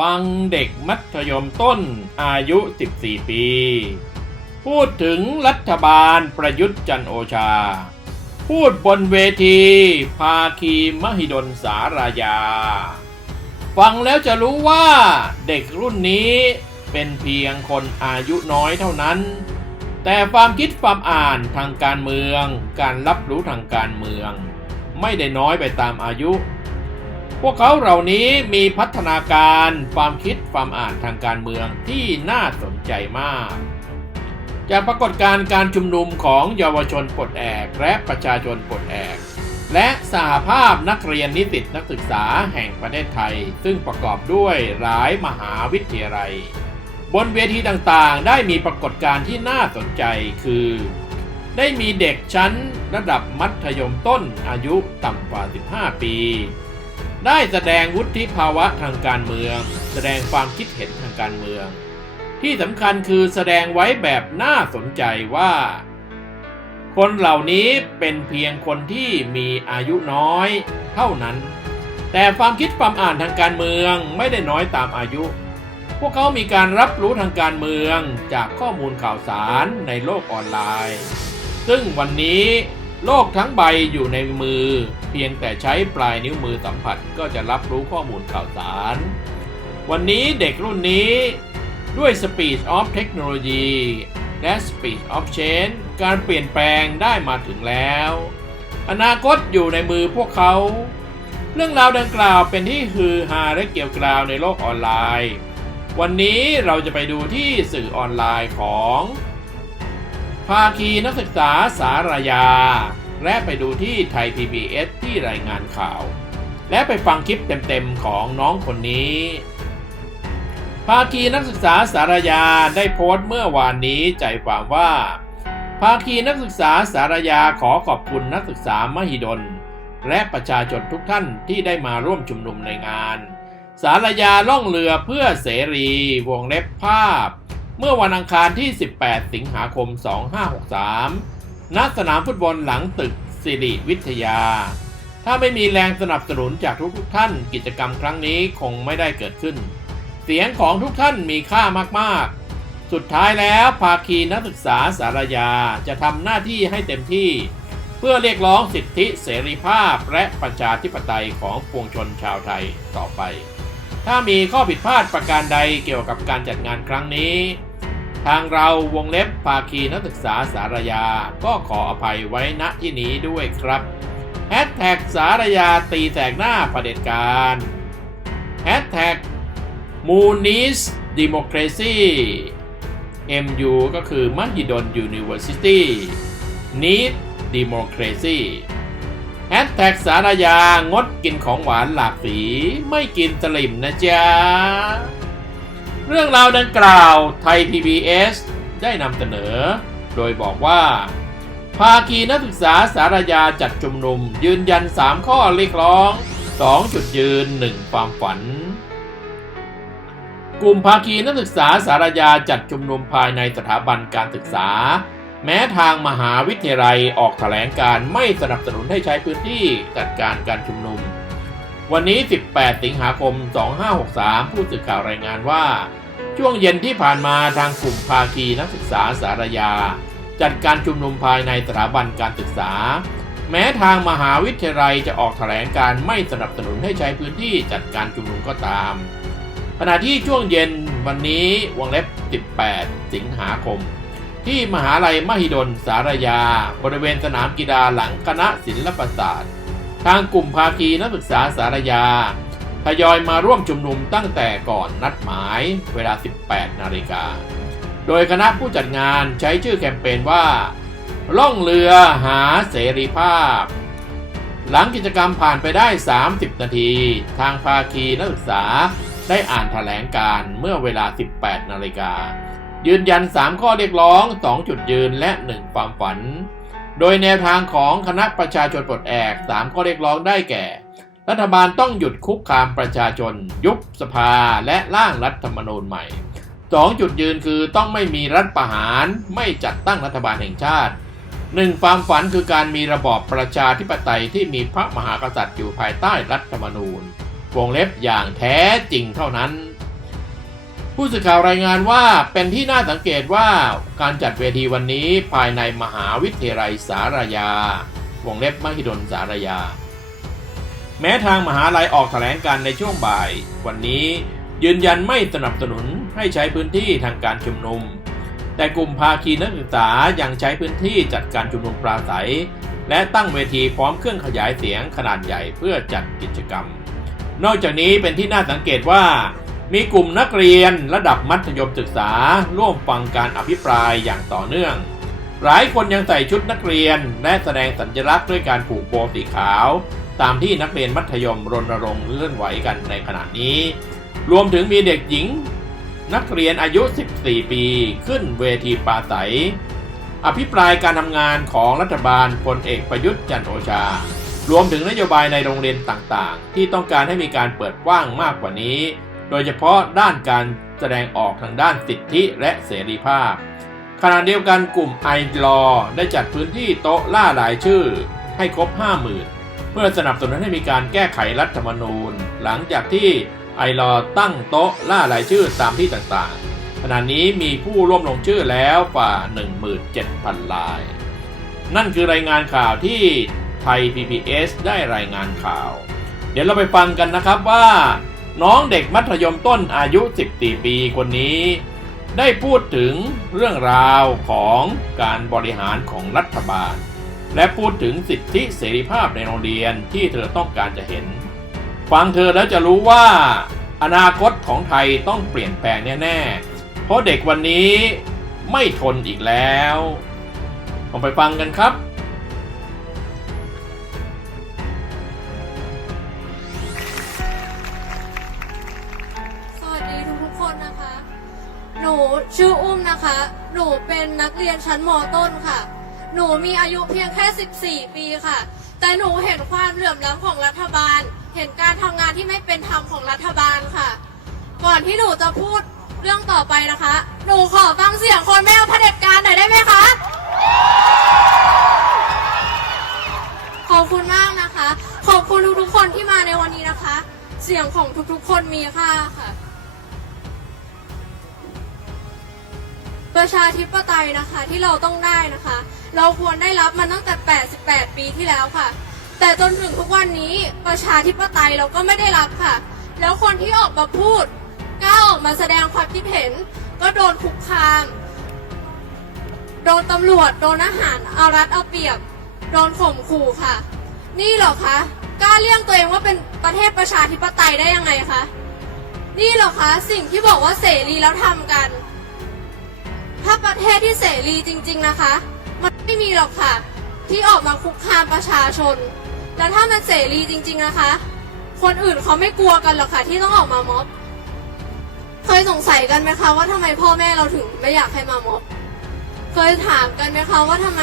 ฟังเด็กมัธยมต้นอายุ 14 ปี พูดถึงรัฐบาลประยุทธ์จันโอชา พูดบนเวทีภาคีมหิดลสารายา ฟังแล้วจะรู้ว่าเด็กรุ่นนี้เป็นเพียงคนอายุน้อยเท่านั้น แต่ความคิดความอ่านทางการเมือง การรับรู้ทางการเมือง ไม่ได้น้อยไปตามอายุ พวกเขาเหล่านี้มีพัฒนาการความคิดความอ่านทางการเมืองที่น่าสนใจมาก จากปรากฏการณ์การชุมนุมของเยาวชนปลดแอกและประชาชนปลดแอกและสหภาพนักเรียนนิสิตนักศึกษาแห่งประเทศไทย ซึ่งประกอบด้วยหลายมหาวิทยาลัย บนเวทีต่างๆ ได้มีปรากฏการณ์ที่น่าสนใจคือ ได้มีเด็กชั้นระดับมัธยมต้นอายุต่ำกว่า 15 ปี ได้แสดงวุฒิภาวะทางการเมือง แสดงความคิดเห็นทางการเมือง ที่สำคัญคือแสดงไว้แบบน่าสนใจว่า คนเหล่านี้เป็นเพียงคนที่มีอายุน้อยเท่านั้น แต่ความคิดความอ่านทางการเมืองไม่ได้น้อยตามอายุ พวกเขามีการรับรู้ทางการเมืองจากข้อมูลข่าวสารในโลกออนไลน์ ซึ่งวันนี้โลกทั้งใบอยู่ในมือ เพียงแต่ใช้ปลายนิ้วมือสัมผัสก็จะรับรู้ข้อมูลข่าวสาร วันนี้เด็กรุ่นนี้ด้วย Speed of Technology และ Speed of Change การเปลี่ยนแปลงได้มาถึงแล้ว อนาคตอยู่ในมือพวกเขา เรื่องราวดังกล่าวเป็นที่ฮือฮาและเกี่ยวกราวในโลกออนไลน์ วันนี้เราจะไปดูที่สื่อออนไลน์ของ ภาคีนักศึกษาสารยา และไปดูที่ไทย PBS ที่รายงานข่าว และไปฟังคลิปเต็มๆของน้องคนนี้ ภาคีนักศึกษาสารยาได้โพสต์เมื่อวานนี้ใจความว่า ภาคีนักศึกษาสารยาขอขอบคุณนักศึกษามหิดล และประชาชนทุกท่านที่ได้มาร่วมชุมนุมในงาน สารยาล่องเรือเพื่อเสรีวงเล็บภาพ เมื่อวันอังคารที่ 18 สิงหาคม 2563 ณสนามฟุตบอลหลังตึกสิริวิทยา ถ้าไม่มีแรงสนับสนุนจากทุกๆท่านกิจกรรมครั้งนี้คงไม่ได้เกิดขึ้น เสียงของทุกท่านมีค่ามากๆ สุดท้ายแล้วภาคีนักศึกษาสารยาจะทำหน้าที่ให้เต็มที่ เพื่อเรียกร้องสิทธิเสรีภาพและประชาธิปไตยของปวงชนชาวไทยต่อไป ถ้ามีข้อผิดพลาดประการใดเกี่ยวกับการจัดงานครั้งนี้ ทางเราวงเล็บภาคีนักศึกษาสารยาก็ขออภัยไว้ณที่นี้ด้วยครับแฮชแท็กสารยาตีแสกหน้าประเผด็จการแฮชแท็กมูนิสดิโมครซี MU ก็คือมหิดล University Need Democracy แฮชแท็กสารยางดกินของหวานหลากสี ไม่กินสลิมนะจ๊ะ เรื่องราวดังกล่าวไทย PBS ได้นำเสนอ โดยบอกว่า ภาคีนักศึกษาสารยาจัดชุมนุม ยืนยัน 3 ข้อเรียกร้อง 2 จุดยืน 1 ความฝัน กลุ่มภาคีนักศึกษาสารยาจัดชุมนุมภายในสถาบันการศึกษา แม้ทางมหาวิทยาลัยออกแถลงการไม่สนับสนุนให้ใช้พื้นที่จัดการการชุมนุม วันนี้ 18 สิงหาคม 2563 ผู้สื่อข่าวรายงานว่า ช่วงเย็นที่ผ่านมาทางกลุ่มภาคีนักศึกษาสารยา จัดการชุมนุมภายในสถาบันการศึกษา แม้ทางมหาวิทยาลัยจะออกแถลงการไม่สนับสนุนให้ใช้พื้นที่จัดการชุมนุมก็ตาม ขณะที่ช่วงเย็นวันนี้วงเล็บ 18 สิงหาคม ที่มหาลัยมหิดลสารยา บริเวณสนามกีฬาหลังคณะศิลปศาสตร์ ทางกลุ่มภาคีนักศึกษาสารยา ทยอยมาร่วมชุมนุมตั้งแต่ก่อนนัดหมายเวลา 18 นาฬิกา โดยคณะผู้จัดงานใช้ชื่อแคมเปญว่า ล่องเรือหาเสรีภาพ หลังกิจกรรมผ่านไปได้ 30 นาที ทางภาคีนักศึกษาได้อ่านแถลงการเมื่อเวลา 18 นาฬิกา ยืนยัน 3 ข้อเรียกร้อง 2 จุดยืนและ 1 ความฝัน โดยแนวทางของคณะประชาชนปลดแอก 3 ข้อเรียกร้องได้แก่ รัฐบาลต้องหยุดคุกคามประชาชน ยุบสภาและร่างรัฐธรรมนูญใหม่2จุดยืนคือต้องไม่มีรัฐประหารไม่จัดตั้งรัฐบาลแห่งชาติ1ความฝันคือการมีระบอบประชาธิปไตยที่มีพระมหากษัตริย์อยู่ภายใต้รัฐธรรมนูญ วงเล็บอย่างแท้จริงเท่านั้น ผู้สื่อข่าวรายงานว่าเป็นที่น่าสังเกตว่าการจัดเวทีวันนี้ภายในมหาวิทยาลัยสารยา วงเล็บมหิดลสารยา แม้ทางมหาลัยออกแถลงการในช่วงบ่าย วันนี้ยืนยันไม่สนับสนุนให้ใช้พื้นที่ทางการชุมนุม แต่กลุ่มภาคีนักศึกษายังใช้พื้นที่จัดการชุมนุมปราศัย และตั้งเวทีพร้อมเครื่องขยายเสียงขนาดใหญ่เพื่อจัดกิจกรรม นอกจากนี้เป็นที่น่าสังเกตว่า มีกลุ่มนักเรียนระดับมัธยมศึกษา ร่วมฟังการอภิปรายอย่างต่อเนื่อง หลายคนยังใส่ชุดนักเรียนและแสดงสัญลักษณ์ด้วยการผูกโบสีขาว ตามที่นักเรียนมัธยมรณรงค์เลื่อนไหวกันในขณะนี้ รวมถึงมีเด็กหญิง นักเรียนอายุ 14 ปีขึ้นเวทีปราศัย อภิปรายการทำงานของรัฐบาลพลเอกประยุทธ์จันโอชา รวมถึงนโยบายในโรงเรียนต่างๆ ที่ต้องการให้มีการเปิดกว้างมากกว่านี้ โดยเฉพาะด้านการแสดงออกทางด้านสิทธิและเสรีภาพขณะเดียวกันกลุ่มไอรอได้จัดพื้นที่โต๊ะล่ารายชื่อให้ครบ 50,000 เพื่อสนับสนุนให้มีการแก้ไขรัฐธรรมนูญ หลังจากที่ไอรอตั้งโต๊ะล่ารายชื่อตามที่ต่างๆ ขณะนี้มีผู้ร่วมลงชื่อแล้วกว่า 17,000 ราย นั่นคือรายงานข่าวที่ไทย PBS ได้รายงานข่าว เดี๋ยวเราไปฟังกันนะครับว่า น้องเด็กมัธยมต้นอายุ 14 ปีคนนี้ ได้พูดถึงเรื่องราวของการบริหารของรัฐบาล และพูดถึงสิทธิเสรีภาพในโรงเรียนที่เธอต้องการจะเห็น ฟังเธอแล้วจะรู้ว่า อนาคตของไทยต้องเปลี่ยนแปลงแน่ๆ เพราะเด็กวันนี้ไม่ทนอีกแล้วลองไปฟังกันครับ สวัสดีทุกๆคนนะคะ หนูชื่ออุ้มนะคะ หนูเป็นนักเรียนชั้นมต้นค่ะ หนูมีอายุเพียงแค่ 14 ปีค่ะ แต่หนูเห็นความเหลื่อมล้ำของรัฐบาล เห็นการทำงานที่ไม่เป็นธรรมของรัฐบาลค่ะ ก่อนที่หนูจะพูดเรื่องต่อไปนะคะ หนูขอฟังเสียงคนไม่เอาเผด็จการหน่อยได้ไหมคะ ขอบคุณมากนะคะ ขอบคุณทุกๆคนที่มาในวันนี้นะคะ เสียงของทุกๆ คนมีค่าค่ะ ประชาธิปไตยนะคะที่เราต้องได้นะคะ เราควรได้รับมันตั้งแต่ 88 ปีที่แล้วค่ะ แต่จนถึงทุกวันนี้ประชาธิปไตยเราก็ไม่ได้รับค่ะ แล้วคนที่ออกมาพูดกล้าออกมาแสดงความคิดเห็น ก็โดนคุกคาม โดนตำรวจ โดนอาหารเอารัดเอาเปรียบ โดนข่มขู่ค่ะ นี่หรอคะกล้าเรียกตัวเองว่าเป็นประเทศประชาธิปไตยได้ยังไงคะนี่หรอคะสิ่งที่บอกว่าเสรีแล้วทำกัน ถ้าประเทศที่เสรีจริง ๆนะคะ มันไม่มีหรอกค่ะ ที่ออกมาคุกคามประชาชนแล้วถ้ามันเสรีจริง ๆนะคะ คนอื่นเขาไม่กลัวกันหรอกค่ะที่ต้องออกมาม็อบ เคยสงสัยกันไหมคะว่าทำไมพ่อแม่เราถึงไม่อยากให้มาม็อบ เคยถามกันไหมคะว่าทำไม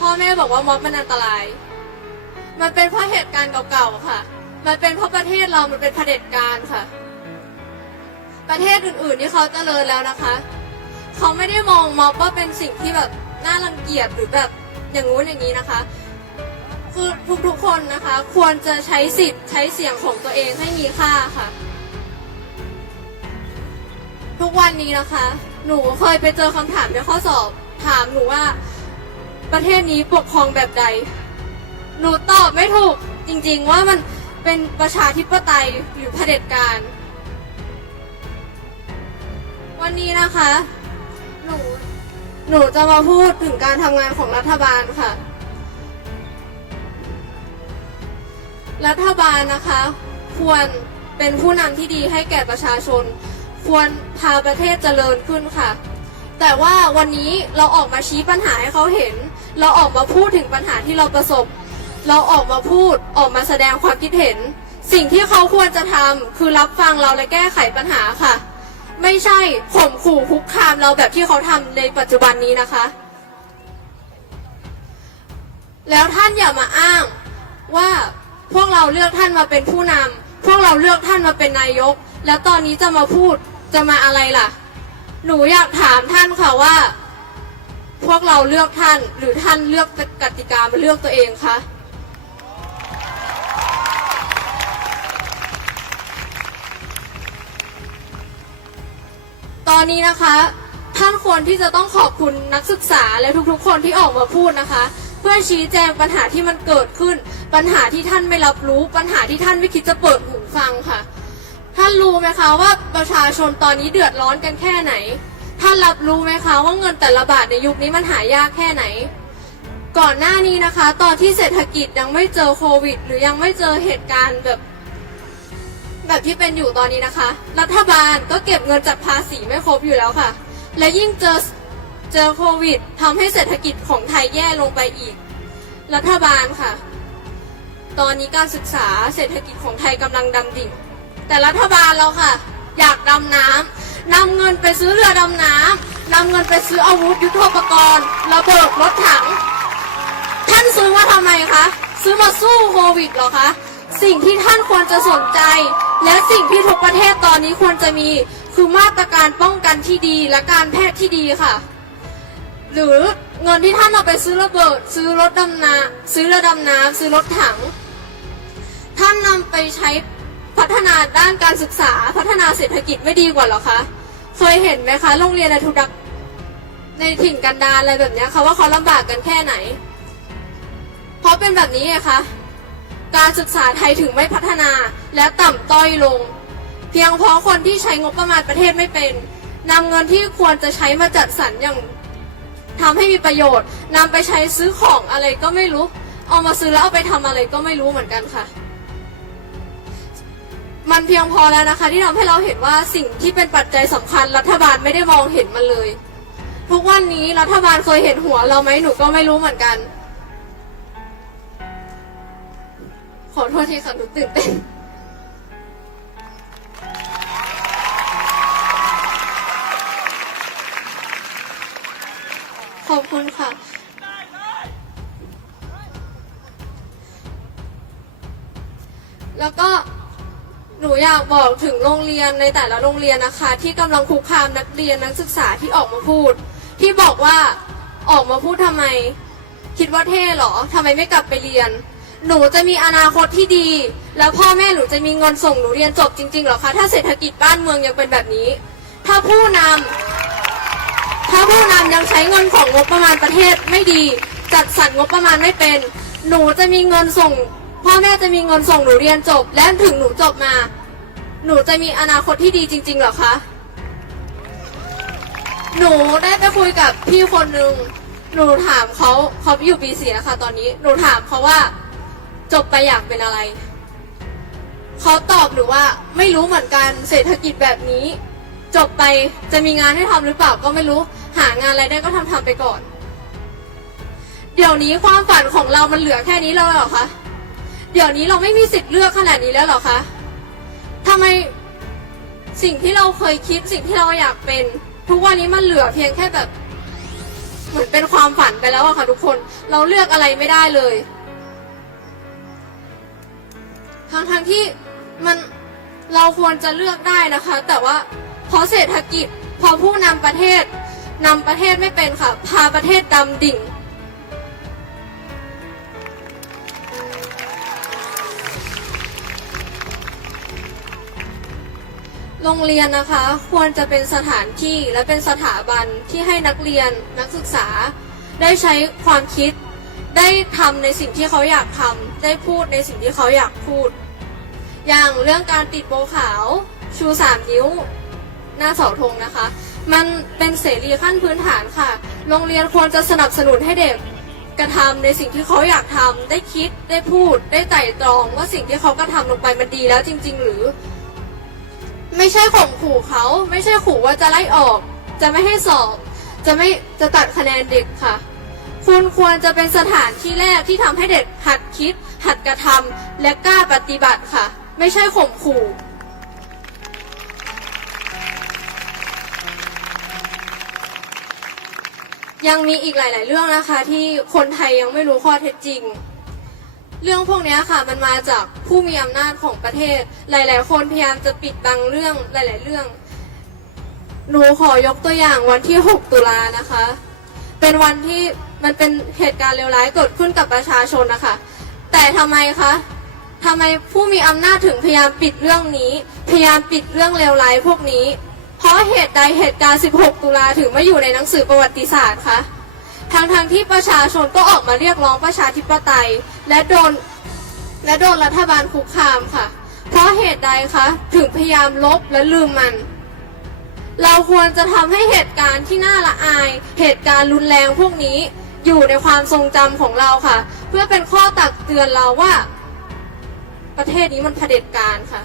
พ่อแม่บอกว่าม็อบมันอันตราย มันเป็นเพราะเหตุการณ์เก่าๆค่ะ มันเป็นเพราะประเทศเรามันเป็นเผด็จการค่ะ ประเทศอื่นๆที่เขาเจริญแล้วนะคะ เขาไม่ได้มองม็อบว่าเป็นสิ่งที่แบบน่ารังเกียจหรือแบบอย่างงู้นอย่างนี้นะคะ คือทุกๆคนนะคะ ควรจะใช้สิทธิ์ใช้เสียงของตัวเองให้มีค่าค่ะ ทุกวันนี้นะคะ หนูเคยไปเจอคำถามในข้อสอบถามหนูว่า ประเทศนี้ปกครองแบบใด หนูตอบไม่ถูกจริงๆว่ามันเป็นประชาธิปไตยหรือเผด็จการ วันนี้นะคะ หนูจะมาพูดถึงการทำงานของรัฐบาลค่ะ รัฐบาลนะคะ ควรเป็นผู้นำที่ดีให้แก่ประชาชน ควรพาประเทศเจริญขึ้นค่ะ แต่ว่าวันนี้เราออกมาชี้ปัญหาให้เขาเห็น เราออกมาพูดถึงปัญหาที่เราประสบ เราออกมาพูดออกมาแสดงความคิดเห็น สิ่งที่เขาควรจะทำคือรับฟังเราและแก้ไขปัญหาค่ะ ไม่ใช่ข่มขู่คุกคามเราแบบที่เขาทำในปัจจุบันนี้นะคะ แล้วท่านอย่ามาอ้างว่าพวกเราเลือกท่านมาเป็นผู้นำพวกเราเลือกท่านมาเป็นนายก แล้วตอนนี้จะมาพูดจะมาอะไรล่ะ หนูอยากถามท่านค่ะว่า พวกเราเลือกท่านหรือท่านเลือกกติกามาเลือกตัวเองคะ อนนี้นะคะ ท่านควรที่จะต้องขอบคุณนักศึกษาและทุกๆ คนที่ออกมาพูดนะคะ เพื่อชี้แจงปัญหาที่มันเกิดขึ้น ปัญหาที่ท่านไม่รับรู้ ปัญหาที่ท่านไม่คิดจะเปิดหูฟังค่ะ ท่านรู้ไหมคะว่าประชาชนตอนนี้เดือดร้อนกันแค่ไหน ท่านรับรู้ไหมคะว่าเงินแต่ละบาทในยุคนี้มันหายากแค่ไหนก่อนหน้านี้นะคะ ตอนที่เศรษฐกิจยังไม่เจอโควิด หรือยังไม่เจอเหตุการณ์แบบ แบบที่เป็นอยู่ตอนนี้นะคะ รัฐบาลก็เก็บเงินจากภาษีไม่ครบอยู่แล้วค่ะ และยิ่งเจอเจอโควิดทำให้เศรษฐกิจของไทยแย่ลงไปอีก รัฐบาลค่ะ ตอนนี้การศึกษาเศรษฐกิจของไทยกำลังดำดิ่ง แต่รัฐบาลเราค่ะ อยากดำน้ำนำเงินไปซื้อเรือดำน้ำนำเงินไปซื้ออาวุธยุทโธปกรณ์ระเบิดรถถัง ท่านซื้อมาทำไมคะ ซื้อมาสู้โควิดหรอคะ สิ่งที่ท่านควรจะสนใจ และสิ่งที่ทุกประเทศตอนนี้ควรจะมีคือมาตรการป้องกันที่ดีและการแพทย์ที่ดีค่ะ หรือเงินที่ท่านเอาไปซื้อระเบิด ซื้อรถดำน้ำซื้อเรือดำน้ำซื้อรถถัง ท่านนำไปใช้พัฒนาด้านการศึกษาพัฒนาเศรษฐกิจไม่ดีกว่าหรอคะเคยเห็นไหมคะ โรงเรียนในทุดักในถิ่นกันดารอะไรแบบนี้ค่ะว่าเขาลำบากกันแค่ไหน เพราะเป็นแบบนี้ไงคะ การศึกษาไทยถึงไม่พัฒนาและต่ำต้อยลง เพียงเพราะคนที่ใช้งบประมาณประเทศไม่เป็นนำเงินที่ควรจะใช้มาจัดสรรอย่างทำให้มีประโยชน์นำไปใช้ซื้อของอะไรก็ไม่รู้ เอามาซื้อแล้วเอาไปทำอะไรก็ไม่รู้เหมือนกันค่ะ มันเพียงพอแล้วนะคะ ที่ทำให้เราเห็นว่าสิ่งที่เป็นปัจจัยสำคัญ รัฐบาลไม่ได้มองเห็นมันเลย ทุกวันนี้รัฐบาลเคยเห็นหัวเราไหมหนูก็ไม่รู้เหมือนกัน ขอโทษทีค่ะหนูตื่นเต้นขอบคุณค่ะ แล้วก็หนูอยากบอกถึงโรงเรียนในแต่ละโรงเรียนนะคะ ที่กำลังคุกคามนักเรียนนักศึกษาที่ออกมาพูด ที่บอกว่าออกมาพูดทำไม คิดว่าเท่เหรอทำไมไม่กลับไปเรียน หนูจะมีอนาคตที่ดี แล้วพ่อแม่หนูจะมีเงินส่งหนูเรียนจบจริงๆหรอคะ ถ้าเศรษฐกิจบ้านเมืองยังเป็นแบบนี้ ถ้าผู้นำถ้าผู้นำยังใช้เงินของงบประมาณประเทศไม่ดี จัดสรรงบประมาณไม่เป็น หนูจะมีเงินส่ง พ่อแม่จะมีเงินส่งหนูเรียนจบ และถึงหนูจบมา หนูจะมีอนาคตที่ดีจริงๆหรอคะ หนูได้ไปคุยกับพี่คนหนึ่งหนูถามเขาเขาอยู่ปีสี่แล้วค่ะ ตอนนี้ หนูถามเขาว่า จบไปอยากเป็นอะไร เขาตอบหนูว่าไม่รู้เหมือนกันเศรษฐกิจแบบนี้ จบไปจะมีงานให้ทำหรือเปล่าก็ไม่รู้ หางานอะไรได้ก็ทำทำไปก่อน เดี๋ยวนี้ความฝันของเรามันเหลือแค่นี้แล้วหรอคะเดี๋ยวนี้เราไม่มีสิทธิ์เลือกขนาดนี้แล้วหรอคะทำไมสิ่งที่เราเคยคิดสิ่งที่เราอยากเป็น ทุกวันนี้มันเหลือเพียงแค่แบบ เหมือนเป็นความฝันไปแล้วอะค่ะทุกคน เราเลือกอะไรไม่ได้เลย ทั้งทั้งที่มันเราควรจะเลือกได้นะคะ แต่ว่าเพราะเศรษฐกิจพอผู้นำประเทศนำประเทศไม่เป็นค่ะ พาประเทศดำดิ่ง โรงเรียนนะคะควรจะเป็นสถานที่และเป็นสถาบันที่ให้นักเรียนนักศึกษา ได้ใช้ความคิดได้ทำในสิ่งที่เขาอยากทำ ได้พูดในสิ่งที่เขาอยากพูด อย่างเรื่องการติดโบขาวชูสามนิ้ว หน้าเสาธงนะคะ มันเป็นเสรีขั้นพื้นฐานค่ะ โรงเรียนควรจะสนับสนุนให้เด็กกระทำในสิ่งที่เขาอยากทำได้คิดได้พูด ได้ไต่ตรองว่าสิ่งที่เขากระทำลงไปมันดีแล้วจริง ๆ หรือ ไม่ใช่ข่มขู่เขาไม่ใช่ขู่ว่าจะไล่ออก จะไม่ให้สอบ จะไม่จะตัดคะแนนเด็กค่ะ คุณควรจะเป็นสถานที่แรกที่ทำให้เด็กหัดคิด หัดกระทำและกล้าปฏิบัติค่ะ ไม่ใช่ข่มขู่ ยังมีอีกหลาย ๆ เรื่องนะคะ ที่คนไทยยังไม่รู้ข้อเท็จจริง เรื่องพวกนี้ค่ะมันมาจากผู้มีอำนาจของประเทศ หลาย ๆ คนพยายามจะปิดบังเรื่องหลาย ๆ เรื่องหนูขอยกตัวอย่างวันที่ 6 ตุลานะคะ เป็นวันที่มันเป็นเหตุการณ์เลวร้ายเกิดขึ้นกับประชาชนนะคะ แต่ทำไมคะทำไมผู้มีอำนาจถึงพยายามปิดเรื่องนี้ พยายามปิดเรื่องเลวร้ายพวกนี้ เพราะเหตุใดเหตุการณ์ 16 ตุลาถึงไม่อยู่ในหนังสือประวัติศาสตร์คะทางทงๆที่ประชาชนก็ออกมาเรียกร้องประชาธิปไตย และโดนและโดนรัฐบาลคุกคามค่ะ เพราะเหตุใดคะถึงพยายามลบและลืมมัน เราควรจะทำให้เหตุการณ์ที่น่าละอาย เหตุการณ์รุนแรงพวกนี้ อยู่ในความทรงจำของเราค่ะ เพื่อเป็นข้อตักเตือนเราว่า ประเทศนี้มันเผด็จการค่ะ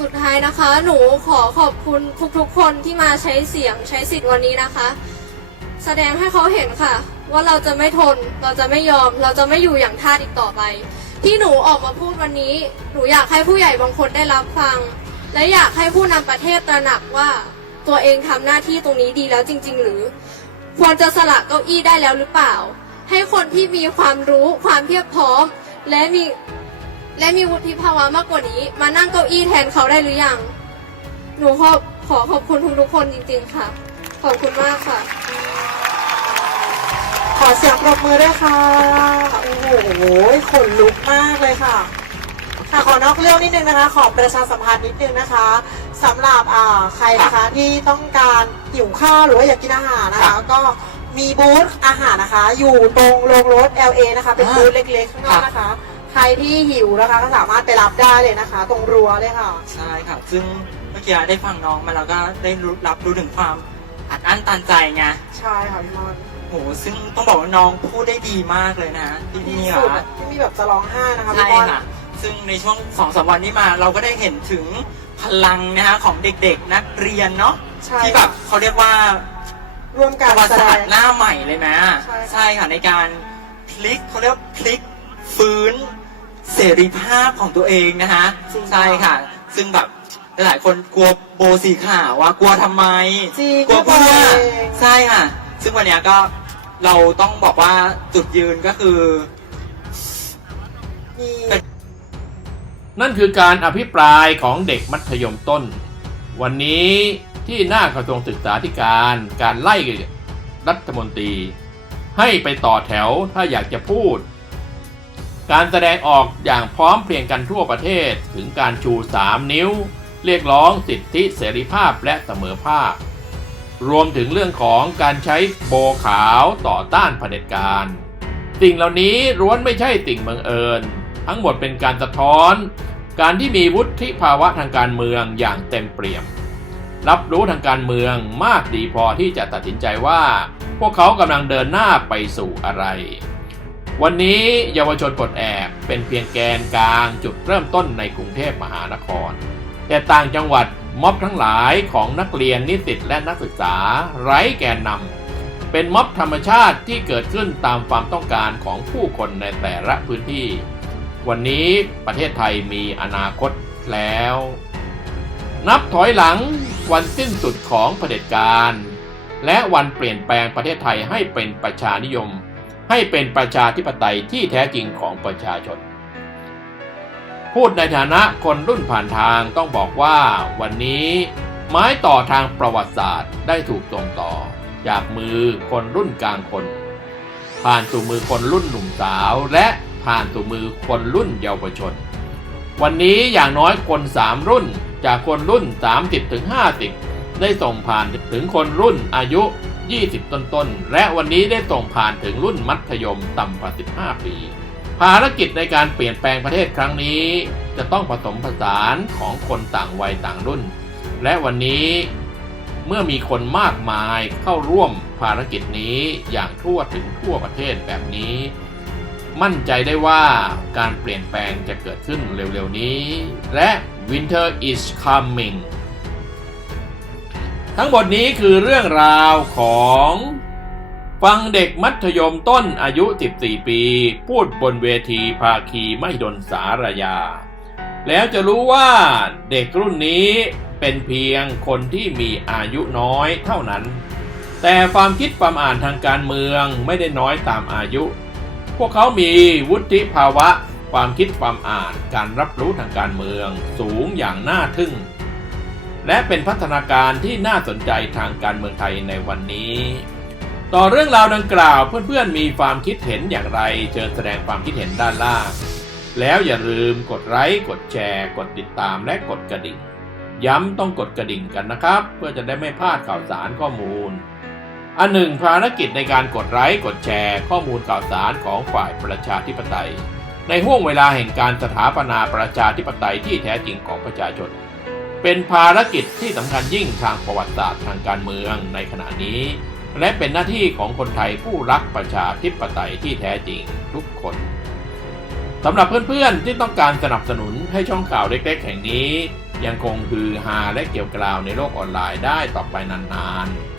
สุดท้ายนะคะ หนูขอขอบคุณทุกๆคนที่มาใช้เสียงใช้สิทธิ์วันนี้นะคะ แสดงให้เขาเห็นค่ะ ว่าเราจะไม่ทน เราจะไม่ยอม เราจะไม่อยู่อย่างท่าสอีกต่อไป ที่หนูออกมาพูดวันนี้ หนูอยากให้ผู้ใหญ่บางคนได้รับฟัง และอยากให้ผู้นำประเทศตระหนักว่าตัวเองทำหน้าที่ตรงนี้ดีแล้วจริง ๆ หรือ ควรจะสละเก้าอี้ได้แล้วหรือเปล่า ให้คนที่มีความรู้ความเพียบพร้อม และมีและมีวุฒิภาวะมากกว่านี้ มานั่งเก้าอี้แทนเขาได้หรือยัง หนูขอขอขอบคุณทุกๆคนจริง ๆ ค่ะ ขอบคุณมากค่ะ ขอเสียงปรบมือด้วยค่ะ โอ้โหขนลุกมากเลยค่ะ ค่ะขอนอกเรื่องนิดนึงนะคะ ขอประชาสัมพันธ์นิดนึงนะคะสำหรับอ่าใครนะคะที่ต้องการหิวข้าวหรือว่าอยากกินอาหารนะคะ ก็มีบูธอาหารนะคะ อยู่ตรงโรงรถ LA นะคะ เป็นอ่าบูธเล็กๆข้างนอกนะคะ ใครที่หิวนะคะก็สามารถไปรับได้เลยนะคะ ตรงรั้วเลยค่ะ ใช่ค่ะ ซึ่งเมื่อกี้ได้ฟังน้องมาแล้วก็ได้รู้รับรู้ถึงความอัดอั้นตันใจไงใช่ค่ะพี่มอนโหซึ่งต้องบอกว่าน้องพูดได้ดีมากเลยนะที่ที่นี่สุดค่ะที่มีแบบจะร้องไห้นะคะใช่พี่มอนค่ะ ซึ่งในช่วงสองสามวันนี้มาเราก็ได้เห็นถึงพลังนะฮะของเด็กๆ นักเรียนเนาะใช่ที่แบบเขาเรียกว่าร่วมปการระวัติแสดศาสตง ร์หน้าใหม่เลยนะใช่ค่ะใช่ค่ะในการพลิกเขาเรียกว่าพลิกฟื้นเสรีภาพของตัวเองนะฮะจริงใช่ค่ะ ซึ่งแบบหลายๆคนกลัวโบสีขาวว่ากลัวทำไม จริงกลัวเพื่อตัวเองใช่ค่ะ ซึ่งวันเนี้ยก็เราต้องบอกว่าจุดยืนก็คือ มี นั่นคือการอภิปรายของเด็กมัธยมต้น วันนี้ที่หน้ากระทรวงศึกษาธิการการไล่รัฐมนตรี ให้ไปต่อแถวถ้าอยากจะพูด การแสดงออกอย่างพร้อมเพรียงกันทั่วประเทศถึงการชู 3 นิ้ว เรียกร้องสิทธิเสรีภาพและเสมอภาค รวมถึงเรื่องของการใช้โบขาวต่อต้านเผด็จการ สิ่งเหล่านี้ล้วนไม่ใช่สิ่งบังเอิญ ทั้งหมดเป็นการสะท้อน การที่มีวุฒิภาวะทางการเมืองอย่างเต็มเปี่ยม รับรู้ทางการเมืองมากดีพอที่จะตัดสินใจว่า พวกเขากำลังเดินหน้าไปสู่อะไร วันนี้เยาวชนปลดแอกเป็นเพียงแกนกลางจุดเริ่มต้นในกรุงเทพมหานคร แต่ต่างจังหวัดม็อบทั้งหลายของนักเรียนนิสิตและนักศึกษา ไร้แกนนำเป็นม็อบธรรมชาติที่เกิดขึ้นตามความต้องการของผู้คนในแต่ละพื้นที่ วันนี้ประเทศไทยมีอนาคตแล้ว นับถอยหลังวันสิ้นสุดของเผด็จการ และวันเปลี่ยนแปลงประเทศไทยให้เป็นประชานิยม ให้เป็นประชาธิปไตยที่แท้จริงของประชาชน พูดในฐานะคนรุ่นผ่านทางต้องบอกว่าวันนี้ไม้ต่อทางประวัติศาสตร์ได้ถูกส่งต่อ จากมือคนรุ่นกลางคน ผ่านสู่มือคนรุ่นหนุ่มสาวและ ผ่านสู่มือคนรุ่นเยาวชน วันนี้อย่างน้อยคนสามรุ่น จากคนรุ่น 30ถึง50ได้ส่งผ่านถึงคนรุ่นอายุ 20 ต้นๆ และวันนี้ได้ส่งผ่านถึงรุ่นมัธยมต่ำกว่า 15 ปี ภารกิจในการเปลี่ยนแปลงประเทศครั้งนี้ จะต้องผสมผสานของคนต่างวัยต่างรุ่น และวันนี้เมื่อมีคนมากมายเข้าร่วมภารกิจนี้อย่างทั่วถึงทั่วประเทศแบบนี้ มั่นใจได้ว่าการเปลี่ยนแปลงจะเกิดขึ้นเร็วๆนี้ และ Winter is coming ทั้งหมดนี้คือเรื่องราวของฟังเด็กมัธยมต้นอายุ 14 ปี พูดบนเวทีภาคีไม่ดนสารยา แล้วจะรู้ว่าเด็กรุ่นนี้เป็นเพียงคนที่มีอายุน้อยเท่านั้น แต่ความคิดความอ่านทางการเมืองไม่ได้น้อยตามอายุ พวกเขามีวุฒิภาวะ ความคิดความอ่าน การรับรู้ทางการเมือง สูงอย่างน่าทึ่ง และเป็นพัฒนาการที่น่าสนใจทางการเมืองไทยในวันนี้ ต่อเรื่องราวดังกล่าวเพื่อนๆมีความคิดเห็นอย่างไรเชิญแสดงความคิดเห็นด้านล่าง แล้วอย่าลืมกดไลค์กดแชร์ กดติดตามและกดกระดิ่ง ย้ำต้องกดกระดิ่งกันนะครับ เพื่อจะได้ไม่พลาดข่าวสารข้อมูล อันหนึ่งภารกิจในการกดไลค์กดแชร์ข้อมูลข่าวสารของฝ่ายประชาธิปไตย ในห่วงเวลาแห่งการสถาปนาประชาธิปไตยที่แท้จริงของประชาชน เป็นภารกิจที่สำคัญยิ่งทางประวัติศาสตร์ทางการเมืองในขณะนี้ และเป็นหน้าที่ของคนไทยผู้รักประชาธิปไตยที่แท้จริงทุกคนสำหรับเพื่อนๆที่ต้องการสนับสนุนให้ช่องข่าวเล็กๆแห่งนี้ ยังคงคือฮาและเกี่ยวกล่าวในโลกออนไลน์ได้ต่อไปนานๆ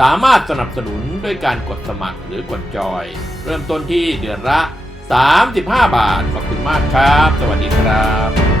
สามารถสนับสนุนด้วยการกดสมัครหรือกดจอย เริ่มต้นที่เดือนละ 35 บาท ขอบคุณมากครับ สวัสดีครับ